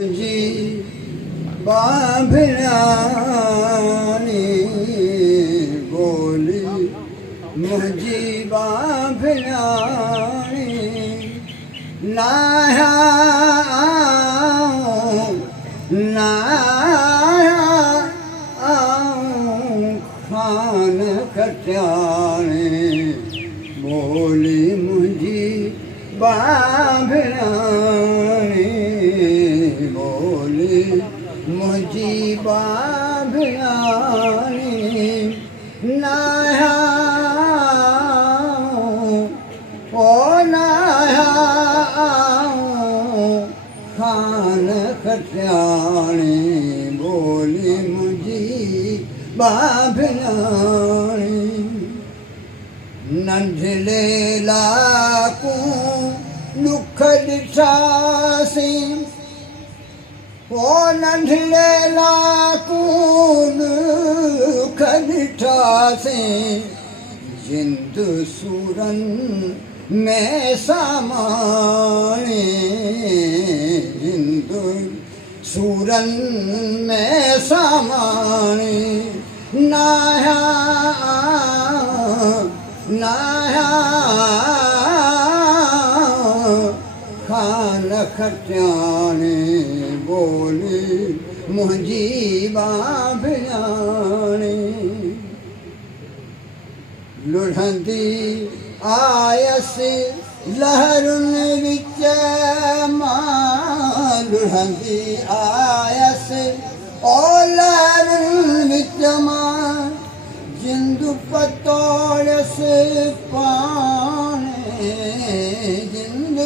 जी बाभरानी बोली मुझी बाभरानी नाया खान कट्यानी बोली मुझी बाभरानी मुझी बाभरानी नाया ओ नाया खान कट्यानी बोली मुझी बाभरानी नंढले लाकू दुख ॾिठासी ओ नंढले लाकून खॾिठासी जिंद सूरन में सामाणी जिंद सूरन में सामाणी नाया नाया खान खट्यानी बोली मुझी बाभरानी लुढ़ंदी आयसी लहरुनि विच मां लुढ़ंदी आयसी ओ लहरुनि विच मां जिंद पतोड़सि पाणे जिंद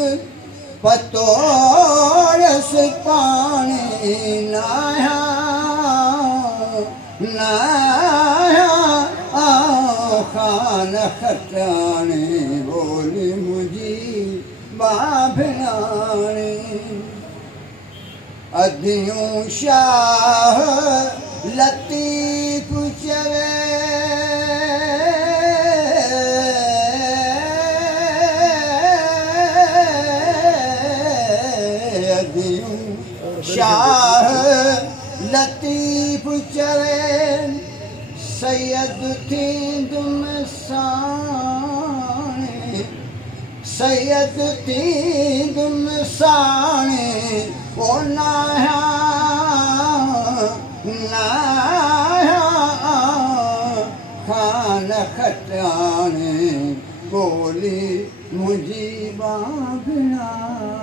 पतोड़सि पाणे नाया नाया खान खट्यानी बोली मुझी बाभरानी अदियूं शाह लतीफ़ चवे शाह लतीफ़ चवे सैयद थींदुम साणे सैयद थींदुम साणे ओ नाया नाया खान खट्यानी बोली मुझी बाभरानी।